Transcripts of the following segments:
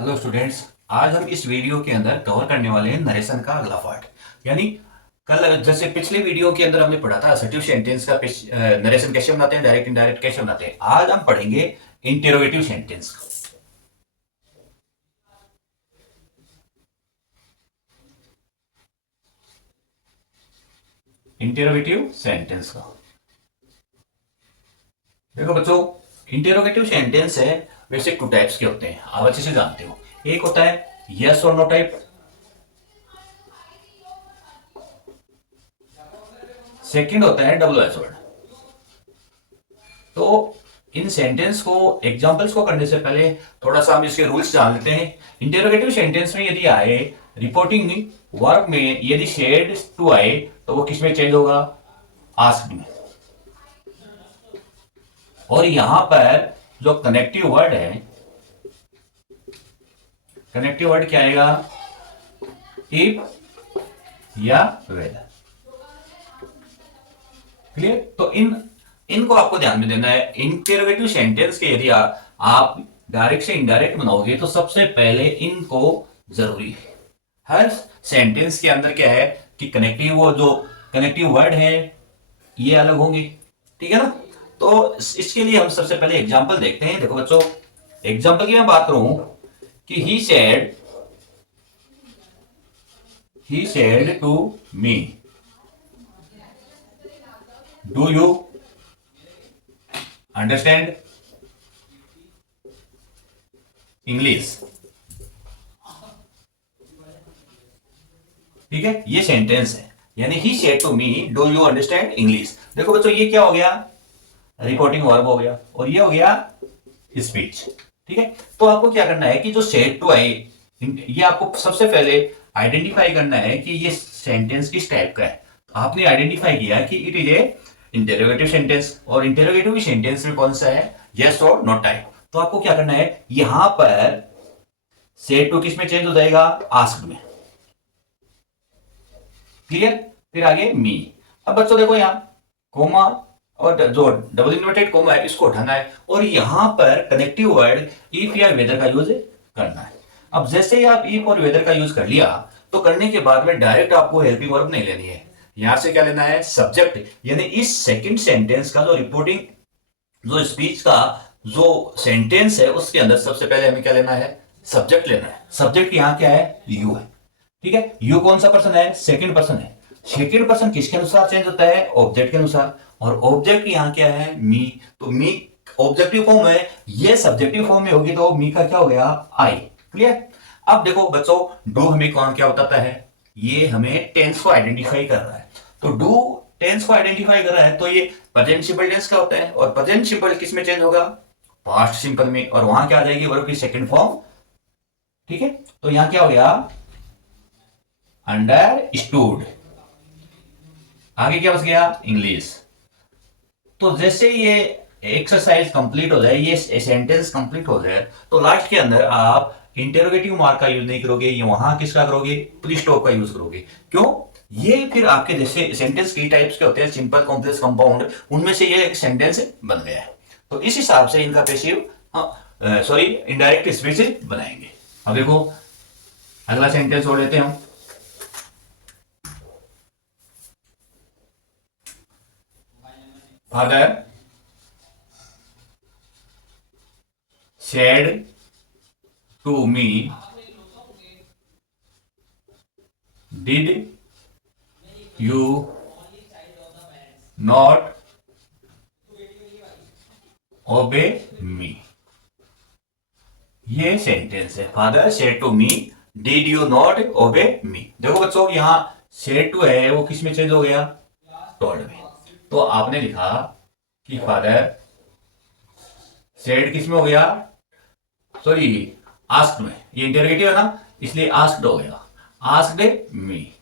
Hello students. आज हम इस वीडियो के अंदर कवर करने वाले हैं नरेशन का अगला पार्ट। यानी कल जैसे पिछले वीडियो के अंदर हमने पढ़ा था असर्टिव सेंटेंस का नरेशन कैसे बनाते हैं, डायरेक्ट इनडायरेक्ट कैसे बनाते हैं। आज हम पढ़ेंगे इंटेरोगेटिव सेंटेंस। इंटेरोगेटिव सेंटेंस का देखो बच्चों, इंटेरोगेटिव सेंटेंस है वैसे टू टाइप्स के होते हैं, आप अच्छे से जानते हो। एक होता है यस और नो टाइप, सेकंड होता है डब्ल्यू एच वर्ड। तो इन सेंटेंस को एग्जांपल्स को करने से पहले थोड़ा सा हम इसके रूल्स जान लेते हैं। इंटेरोगेटिव सेंटेंस में यदि आए रिपोर्टिंग वर्ब में, यदि शेड टू आए तो वो किस में चेंज होगा, आस्क्ड में। और यहां पर जो कनेक्टिव वर्ड है, कनेक्टिव वर्ड क्या आएगा, इफ या वेदर। क्लियर? तो इनको आपको ध्यान में देना है। इंटेरोगेटिव सेंटेंस के यदि आप डायरेक्ट से इनडायरेक्ट बनाओगे तो सबसे पहले इनको जरूरी है। हर सेंटेंस के अंदर क्या है कि कनेक्टिव, वो जो कनेक्टिव वर्ड है ये अलग होंगे, ठीक है ना। तो इसके लिए हम सबसे पहले एग्जांपल देखते हैं। देखो बच्चों, एग्जांपल की मैं बात करूं कि he said to me, do you understand English. ठीक है, ये सेंटेंस है। यानी he said to me do you understand English. देखो बच्चों, ये क्या हो गया, रिपोर्टिंग वर्ब हो गया और ये हो गया स्पीच। ठीक है, तो आपको क्या करना है कि जो सेड टू आई, ये आपको सबसे पहले आइडेंटिफाई करना है कि ये सेंटेंस किस टाइप का है। तो आपने आइडेंटिफाई किया कि it is a interrogative sentence, और इंटेरोगेटिव सेंटेंस में कौन सा है, यस और नो टाइप। तो आपको क्या करना है, यहां पर सेड टू किस में चेंज हो जाएगा, आस्क्ड में। क्लियर? फिर आगे मी। अब बच्चों देखो, यहां कोमा और जो डबल इन्वर्टेड कोमा है इसको उठाना है, और यहां पर कनेक्टिव वर्ड इफ या वेदर का यूज करना है। अब जैसे ही आप इफ और वेदर का यूज कर लिया तो करने के बाद में डायरेक्ट आपको हेल्पिंग वर्ब नहीं लेनी है। यहां से क्या लेना है, सब्जेक्ट। यानी इस सेकंड सेंटेंस का जो रिपोर्टिंग, जो स्पीच का जो सेंटेंस है उसके अंदर सबसे पहले हमें क्या लेना है, सब्जेक्ट लेना है। सब्जेक्ट यहां क्या है, यू है। ठीक है, यू कौन सा पर्सन है, सेकंड पर्सन है। सेकंड पर्सन किसके अनुसार चेंज होता है, ऑब्जेक्ट के अनुसार। और ऑब्जेक्ट यहां क्या है, मी। तो मी ऑब्जेक्टिव फॉर्म है, ये सब्जेक्टिव फॉर्म में होगी तो मी का क्या हो गया, आई। क्लियर? अब देखो बच्चों, डू हमें कौन क्या बताता है, ये हमें टेंस को आइडेंटिफाई कर रहा है। तो डू टेंस को आइडेंटिफाई कर रहा है, तो ये प्रेजेंट सिंपल टेंस का होता है। और प्रेजेंट सिंपल किस में चेंज होगा, पास्ट सिंपल में। और वहां क्या आ जाएगी, वर्ब की सेकंड फॉर्म। ठीक है, तो यहां क्या हो गया, अंडरस्टूड। आगे क्या बच गया, इंग्लिश। तो जैसे ये एक्सरसाइज कंप्लीट हो जाए, ये सेंटेंस कंप्लीट हो जाए, तो लास्ट के अंदर आप इंटेरोगेटिव मार्क का यूज नहीं करोगे, ये वहां किसका करोगे, पुलिस स्टॉप का यूज करोगे। क्यों? ये फिर आपके जैसे सेंटेंस की टाइप्स के होते हैं, सिंपल, कॉम्प्लेक्स, कंपाउंड, उनमें से ये एक सेंटेंस बन गया है। तो इस हिसाब से इनका पैसिव, सॉरी, इनडायरेक्ट स्पीच बनाएंगे। अब देखो अगला सेंटेंस और लेते हैं हम। Father said to me, did you not obey me? ये सेंटेंस है, father said to me did you not obey me. देखो बच्चों, यहां सेड टू है वो किस में चेंज हो गया, टोल्ड में। तो आपने लिखा कि फादर सेड किस में हो गया, सॉरी, आस्क्ड में। ये इंटरोगेटिव है ना, इसलिए आस्क्ड हो गया, आस्क्ड मी।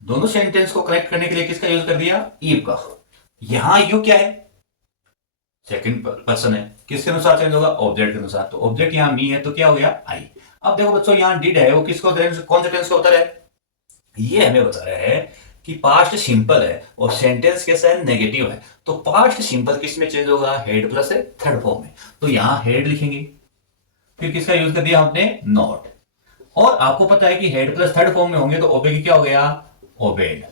दोनों सेंटेंस को कनेक्ट करने के लिए किसका यूज कर दिया, इफ का। यहां यू क्या है, सेकंड पर्सन है, किसके अनुसार चेंज होगा, ऑब्जेक्ट के अनुसार। तो ऑब्जेक्ट यहां मी है तो क्या हो गया, आई। अब देखो बच्चों, यहां डिड है वो किसको, कौन से टेंस को बता रहा है, ये हमें बता रहा है कि पास्ट सिंपल है और सेंटेंस कैसा है, नेगेटिव है। तो पास्ट सिंपल किस में चेंज होगा, हेड प्लस थर्ड फॉर्म में। तो यहां हेड लिखेंगे, फिर किसका यूज कर दिया हमने, नॉट। और आपको पता है कि हेड प्लस थर्ड फॉर्म में होंगे तो ओबे क्या हो गया, ओबेड।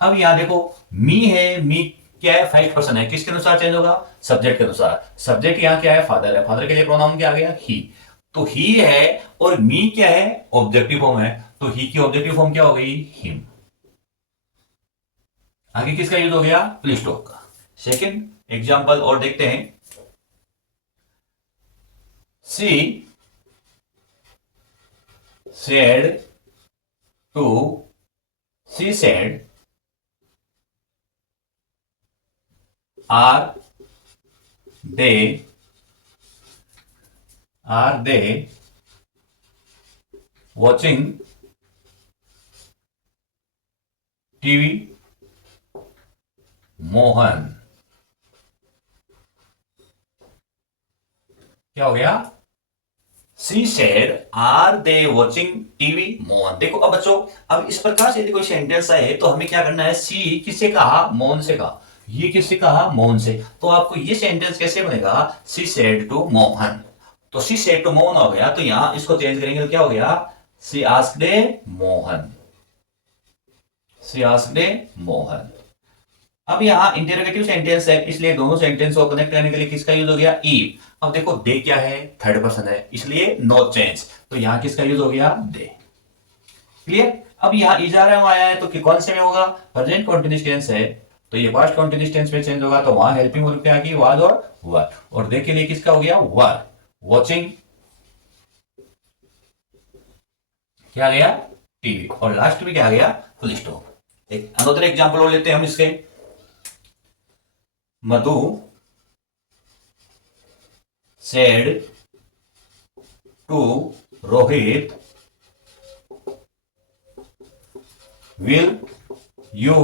अब यहां देखो मी है, मी क्या है, फर्स्ट पर्सन है, किसके अनुसार चेंज होगा, सब्जेक्ट के अनुसार। सब्जेक्ट यहां क्या है, फादर है, फादर के लिए प्रोनाउन क्या आ गया, ही। तो ही है और मी क्या है, ऑब्जेक्टिव फॉर्म है, तो ही की ऑब्जेक्टिव फॉर्म क्या हो गई, हिम। आगे किसका यूज हो गया, फुल स्टॉप का। सेकंड एग्जांपल और देखते हैं। सी said to she said are they watching TV, Mohan. क्या हो गया, she said are they watching TV, Mohan. देखो अब बच्चों, अब इस प्रकार से यदि कोई सेंटेंस आए तो हमें क्या करना है, सी किससे कहा, मोहन से कहा, ये किससे कहा, मोहन से। तो आपको ये सेंटेंस कैसे बनेगा, सी सेड टू मोहन। तो सी सेड टू मोहन हो गया, तो यहां इसको चेंज करेंगे तो क्या हो गया, सी आस्क्ड मोहन, सी आस्क्ड मोहन। अब यहां इंटरोगेटिव सेंटेंस है, इसलिए दोनों सेंटेंस को कनेक्ट करने के लिए किसका यूज हो गया, इफ। अब देखो दे क्या है, थर्ड पर्सन है, इसलिए नो चेंज, तो यहां किसका यूज हो गया, दे। क्लियर। अब यहां इज आ रहा आया है तो कौन से में होगा, प्रेजेंट कंटीन्यूअस टेंस है, तो ये पास्ट कंटीन्यूअस टेंस में चेंज होगा, तो वहां हेल्पिंग वर्ब क्या आएगी, वाज और वर। और दे के लिए किसका हो गया, वर। वॉचिंग क्या आ गया, टीवी। और लास्ट में क्या आ गया, फुल स्टॉप। एक अनदर एग्जांपल और लेते हैं हम इसके। मधु said to Rohit, will you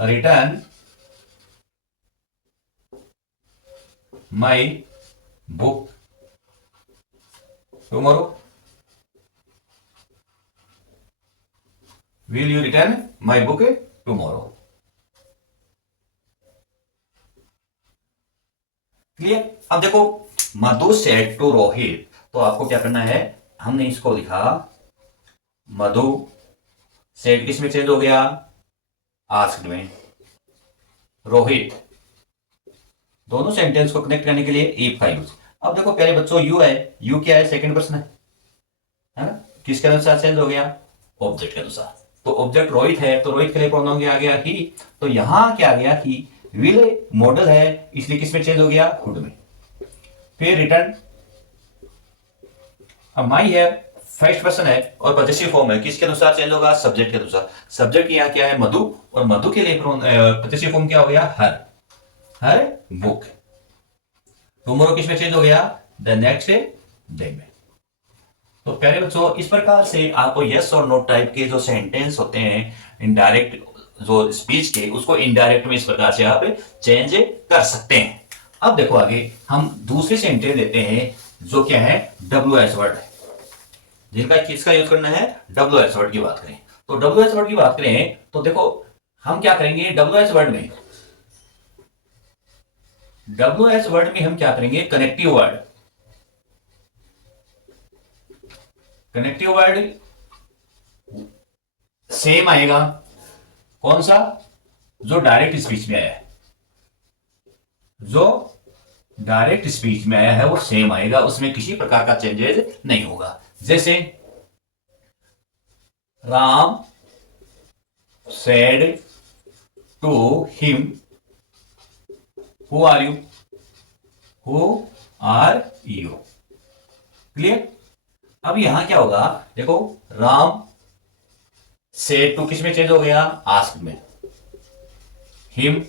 return my book tomorrow? Will you return my book tomorrow? Clear. अब देखो मधु सेड टू रोहित, तो आपको क्या करना है, हमने इसको लिखा मधु सेड किस में चेंज हो गया, आस्क्ड में। रोहित, दोनों सेंटेंस को कनेक्ट करने के लिए इफ का यूज। अब देखो पहले बच्चों यू है, यू क्या है, सेकंड पर्सन है ना, किसके अनुसार चेंज हो गया, ऑब्जेक्ट के अनुसार। तो ऑब्जेक्ट रोहित है, तो रोहित के लिए प्रोनाउन क्या आ गया, ही। तो यहां क्या आ गया, ही। विल मॉडल है, इसलिए किसमें चेंज हो गया, खुद में। फिर रिटर्न, अब माई है, फर्स्ट पर्सन है और पॉजेसिव फॉर्म है, किसके अनुसार चेंज होगा, सब्जेक्ट के अनुसार। सब्जेक्ट यहाँ क्या है, मधु, और मधु के लिए पॉजेसिव फॉर्म क्या हो गया, हर। हर बुक। टुमारो किस में चेंज हो गया, द नेक्स्ट डे में। तो प्यारे बच्चों, इस प्रकार से आपको यस और नो टाइप के जो सेंटेंस होते हैं इनडायरेक्ट जो स्पीच के, उसको इनडायरेक्ट में इस प्रकार से आप चेंज कर सकते हैं। अब देखो आगे हम दूसरे सेंटेंस लेते हैं जो क्या है, डब्ल्यू एस वर्ड है, जिनका किसका यूज करना है, डब्ल्यू एस वर्ड की बात करें। तो डब्ल्यू एस वर्ड की बात करें तो देखो हम क्या करेंगे, डब्ल्यू एस वर्ड में, डब्ल्यू एस वर्ड में हम क्या करेंगे, connective word. Connective word same आएगा, कौन सा, जो डायरेक्ट स्पीच में आया है, जो डायरेक्ट स्पीच में आया है वो सेम आएगा, उसमें किसी प्रकार का चेंजेस नहीं होगा। जैसे Ram said to him, who are you, who are you. Clear. अब यहां क्या होगा, देखो राम सेड टू किस में चेंज हो गया, आस्क्ड में। हिम,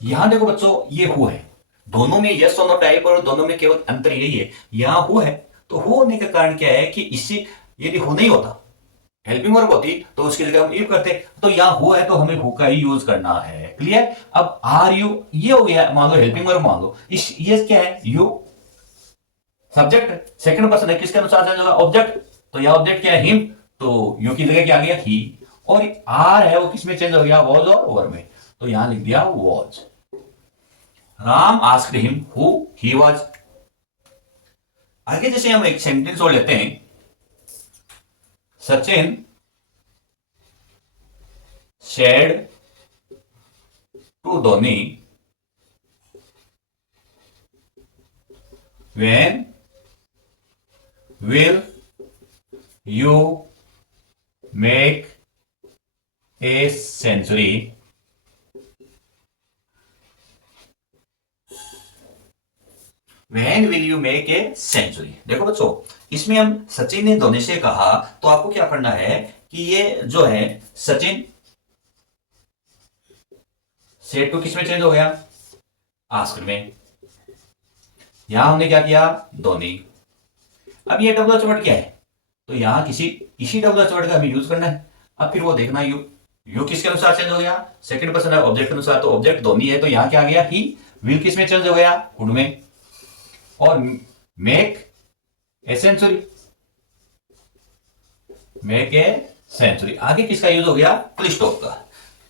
यहां देखो बच्चों ये हु है, दोनों में यस और नो टाइप, और दोनों में केवल अंतर यही है, यहां हु है, तो हु होने का कारण क्या है कि इससे यदि हु नहीं होता, हेल्पिंग वर्ब होती तो उसकी जगह हम इफ करते, तो यहां हु है तो हमें हु का ही यूज करना है। क्लियर। अब आर यू ये हो गया, मान लो हेल्पिंग वर्ब, मान लो इस ये क्या है, यू सब्जेक्ट, सेकंड पर्सन है, किसके अनुसार चेंज होगा, ऑब्जेक्ट। तो यह ऑब्जेक्ट क्या है, हिम, तो यू की जगह क्या आ गया, ही। और आर है वो किसमें चेंज हो गया, वॉज और ओवर में, तो यहां लिख दिया was. Ram asked him who he was, आगे जैसे हम एक सेंटेंस और लेते हैं, Sachin said to Dhoni when will you make a century? When will you make a century? देखो बच्चों, इसमें हम सचिन ने धोनी से कहा, तो आपको क्या करना है कि ये जो है सचिन से टू किस में चेंज हो गया? आस्क्ड में। यहां हमने क्या किया? धोनी। अब ये डब्ल्यू एच वर्ड क्या है? तो यहां इसी डब्ल्यू एच वर्ड का हमें यूज करना है। अब फिर वो देखना, यू किसके अनुसार चेंज हो गया? सेकंड पर्सन है ऑब्जेक्ट के अनुसार, तो ऑब्जेक्ट धोनी है, तो यहां क्या आ गया? ही। विल किस में चेंज हो गया? कुड में। और make a century, make a century आगे किसका यूज हो गया? फुल स्टॉप का।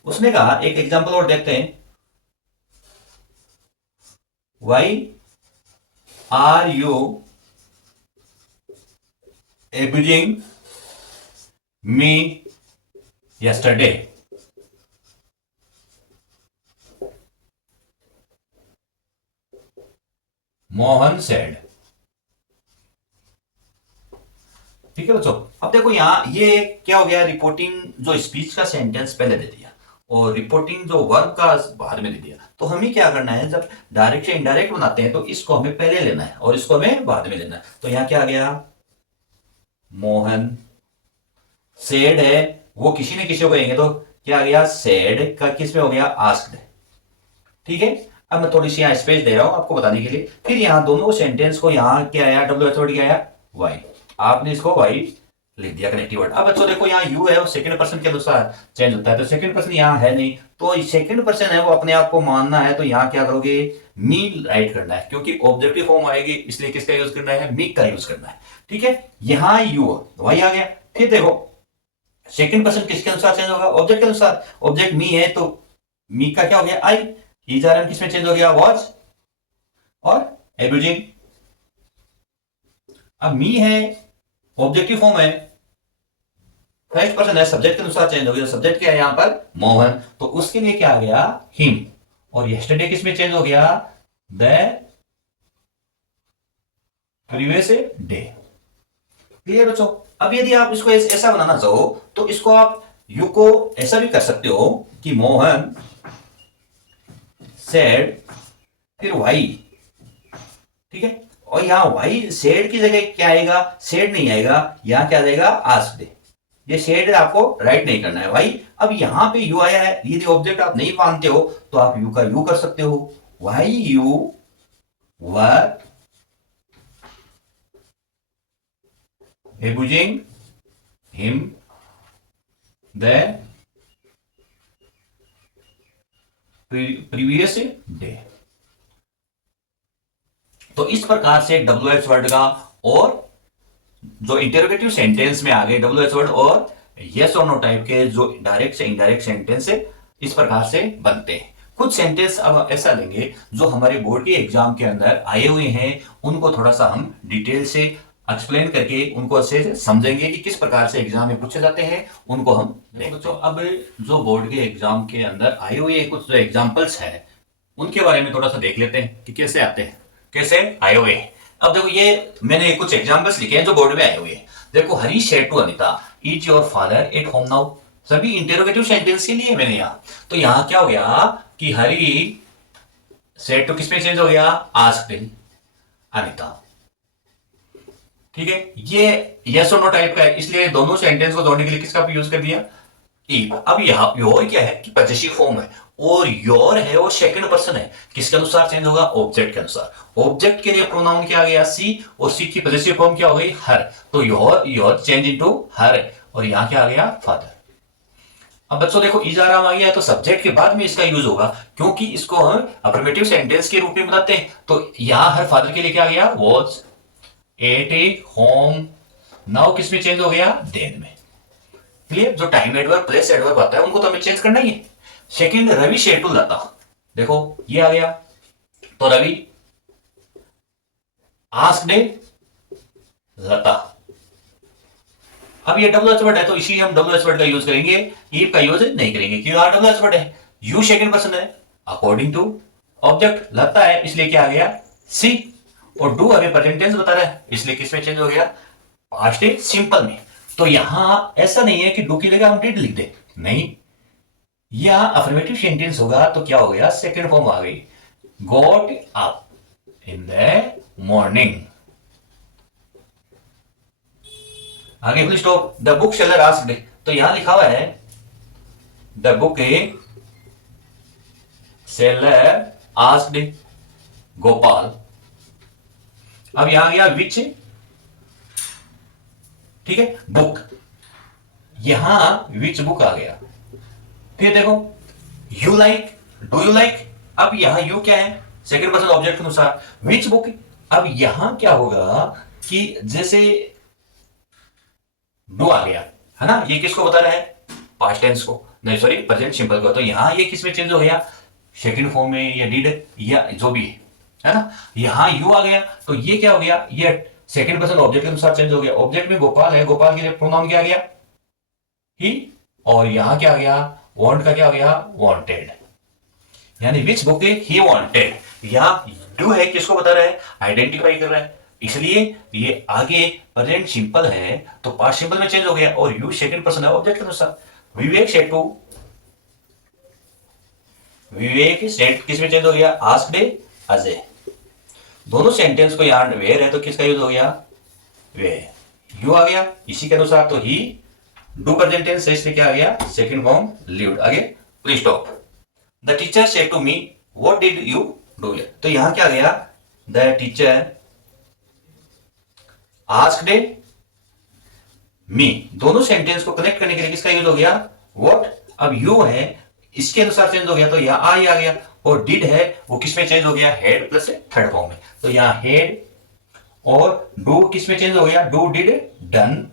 उसने कहा एक एग्जांपल और देखते हैं, why are you abusing me yesterday? Mohan said. ठीक है बच्चों, अब देखो यहां ये क्या हो गया? रिपोर्टिंग जो स्पीच का सेंटेंस पहले दे दिया और रिपोर्टिंग जो वर्ब का बाद में दे दिया। तो हमें क्या करना है, जब डायरेक्ट से इनडायरेक्ट बनाते हैं तो इसको हमें पहले लेना है और इसको हमें बाद में लेना है। तो यहां क्या आ गया? मोहन सेड है, वो किसी ने किसी को कहेंगे तो क्या आ गया? सेड का किस में हो गया? आस्क्ड। ठीक है, अब मैं थोड़ी सी यहां स्पेस दे रहा हूं आपको बताने के लिए। फिर यहां दोनों सेंटेंस को यहां क्या आया? डब्ल्यू एच वर्ड क्या आया? वाई। आपने इसको वाई लिख दिया कनेक्टिव वर्ड। अब बच्चों देखो यहाँ यू है, वो सेकंड पर्सन के अनुसार चेंज होता है, तो सेकंड पर्सन यहाँ है नहीं, तो सेकंड पर्सन है वो अपने आप को मानना है, तो यहाँ क्या करोगे? मी राइट करना है, क्योंकि ऑब्जेक्टिव फॉर्म आएगी, इसलिए किसका यूज करना है? मी का यूज करना है। ठीक है, यहाँ यू वाई आ गया। फिर देखो सेकंड पर्सन किसके अनुसार चेंज होगा? ऑब्जेक्ट के अनुसार। ऑब्जेक्ट मी है तो मी का क्या हो गया? आई। ही जा रहा किसमें चेंज हो गया? वॉज और एब्यूजिंग। अब मी है, ऑब्जेक्टिव फॉर्म है, फर्स्ट पर्सन है, सब्जेक्ट के अनुसार चेंज हो गया। सब्जेक्ट क्या है यहाँ पर? मोहन, तो उसके लिए क्या आ गया? हिम। और यस्टरडे किसमें चेंज हो गया? The previous day. क्लियर बच्चों? अब यदि आप इसको ऐसा बनाना चाहो तो इसको आप यू को ऐसा भी कर सकते हो कि मोहन सेड फिर वाई। ठीक है, और यहां वाई सेड की जगह क्या आएगा? सेड नहीं आएगा, यहां क्या आ जाएगा? आस्क्ड। ये शेड आपको राइट नहीं करना है भाई। अब यहां पे यू आया है, यदि ऑब्जेक्ट आप नहीं मानते हो तो आप यू का यू कर सकते हो। Why you were abusing him the previous day। तो इस प्रकार से डब्ल्यू एच वर्ड का और जो इंटरोगेटिव सेंटेंस में आ गए डब्ल्यू एच वर्ड और यस और नो टाइप के जो डायरेक्ट से इनडायरेक्ट सेंटेंस है, इस प्रकार से बनते हैं। कुछ सेंटेंस अब ऐसा लेंगे जो हमारे बोर्ड के एग्जाम के अंदर आए हुए हैं, उनको थोड़ा सा हम डिटेल से एक्सप्लेन करके उनको अच्छे से समझेंगे कि किस प्रकार से एग्जाम में पूछे जाते हैं, उनको हम देखेंगे। तो अब जो बोर्ड के एग्जाम के अंदर आए हुए कुछ जो एग्जाम्पल्स है उनके बारे में थोड़ा सा देख लेते हैं कि कैसे आते हैं, कैसे आए हुए हैं। अब देखो ये मैंने कुछ एग्जाम्पल्स लिखे हैं जो बोर्ड में आए हुए हैं। देखो, Hari said to Anita, is your father at home now. सभी इंटरोगेटिव सेंटेंस के लिए मैंने यहाँ, तो यहाँ क्या हो गया कि हरी सेड टू किसमें चेंज हो गया? आस्क्ड अनिता। ठीक है, ये यस और नो टाइप का है, इसलिए दोनों सेंटेंस को जोड़ने के लिए किसका यूज कर दिया? इफ। अब यहाँ योर क्या है कि पॉजेसिव फॉर्म है, और योर है वो सेकंड पर्सन है, किसके अनुसार चेंज होगा? ऑब्जेक्ट के अनुसार। ऑब्जेक्ट के लिए प्रोनाउन क्या आ गया? सी, और सी की पॉजेसिव फॉर्म क्या हो गई? हर। तो योर चेंज इनटू हर, और यहां क्या आ गया? फादर। अब बच्चों देखो इजाराम आ गया तो सब्जेक्ट के बाद में इसका यूज होगा, क्योंकि इसको हम अफर्मेटिव सेंटेंस के रूप में बताते हैं। तो यहां हर फादर के लिए क्या आ गया? Was at A home now किसमें चेंज हो गया? देन में। क्लियर? जो टाइम एडवर्ब प्लेस एडवर्ब आता है उनको तो हमें चेंज करना ही है। सेकंड, रवि शेड टू लता। देखो ये आ गया, तो रवि आस्क्ड लता। अब ये डब्ल्यू एच वर्ड है तो इसी हम डब्ल्यू एच वर्ड का यूज करेंगे, इफ का यूज नहीं करेंगे क्योंकि यहां डब्ल्यू एच वर्ड है। यू सेकंड पर्सन है, अकॉर्डिंग टू ऑब्जेक्ट लता है इसलिए क्या आ गया सी, और डू हमें प्रेजेंट टेंस बता रहा है इसलिए किसमें चेंज हो गया पास्ट सिंपल में। तो यहां ऐसा नहीं है कि डू की जगह हम डिड लिख दे, नहीं, यहां अफर्मेटिव सेंटेंस होगा तो क्या हो गया सेकंड फॉर्म आ गई, got up in the morning. आगे full stop, the book seller asked, तो यहां लिखा हुआ है the book seller asked Gopal. अब यहां गया विच, ठीक है, बुक, यहां विच बुक आ गया। फिर देखो you like, do you like, अब यहां यू क्या है सेकंड पर्सन ऑब्जेक्ट के अनुसार, विच बुक। अब यहां क्या होगा कि जैसे डू आ गया है ना, ये किसको बता रहा है पास्ट टेंस को, नहीं सॉरी प्रेजेंट सिंपल को, तो यहां ये किसमें चेंज हो गया सेकंड फॉर्म में या डिड या जो भी है ना, यहां यू आ गया तो ये क्या हो गया, ये सेकंड पर्सन ऑब्जेक्ट के अनुसार चेंज हो गया। ऑब्जेक्ट में गोपाल है, गोपाल के लिए प्रोनाउन क्या आ गया ही, और यहां क्या आ गया वांट का क्या आ गया वांटेड, यानी विच बुक ही वांटेड। यहां डू है किसको बता रहा है आइडेंटिफाई कर रहा है, इसलिए ये आगे प्रेजेंट सिंपल है तो पास्ट सिंपल में चेंज हो गया, और यू सेकंड पर्सन है ऑब्जेक्ट के अनुसार। विवेक सेड टू, विवेक सेड किस में चेंज हो गया आस्क्ड अजय। दोनों सेंटेंस को यहां वेयर है तो किसका यूज हो गया वे, यू आ गया इसी के अनुसार तो ही, डू प्रेजेंट टेंस है इसलिए क्या आ गया सेकंड फॉर्म लिव्ड। आगे please stop, the teacher said to me what did you do, तो यहां क्या गया द टीचर आस्क्ड मी, दोनों सेंटेंस को कनेक्ट करने के लिए किसका यूज हो गया व्हाट। अब यू है इसके अनुसार चेंज हो गया तो यहां आई आ गया, और डिड है वो किसमें चेंज हो गया हेड प्लस थर्ड फॉर्म में, तो यहां हेड, और डू किसमें चेंज हो गया डू डिड डन,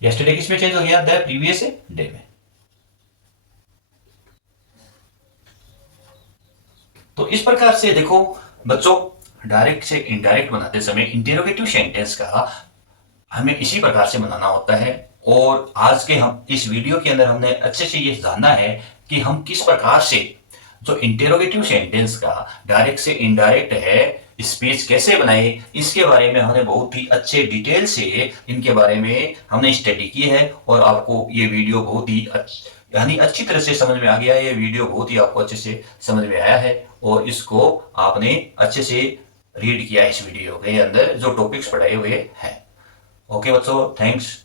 यस्टरडे किसमें चेंज हो गया द प्रीवियस डे में। तो इस प्रकार से देखो बच्चों डायरेक्ट से इनडायरेक्ट बनाते समय इंटेरोगेटिव सेंटेंस का हमें इसी प्रकार से बनाना होता है, और आज के हम इस वीडियो के अंदर हमने अच्छे से ये जानना है कि हम किस प्रकार से जो इंटेरोगेटिव सेंटेंस का डायरेक्ट से इनडायरेक्ट है स्पीच कैसे बनाए, इसके बारे में हमने बहुत ही अच्छे डिटेल से इनके बारे में हमने स्टडी की है, और आपको ये वीडियो बहुत ही यानी अच्छी तरह से समझ में आ गया है, ये वीडियो बहुत ही आपको अच्छे से समझ में आया है, और इसको आपने अच्छे से रीड किया इस वीडियो के अंदर जो टॉपिक्स पढ़ाए हुए हैं। ओके बच्चों, थैंक्स।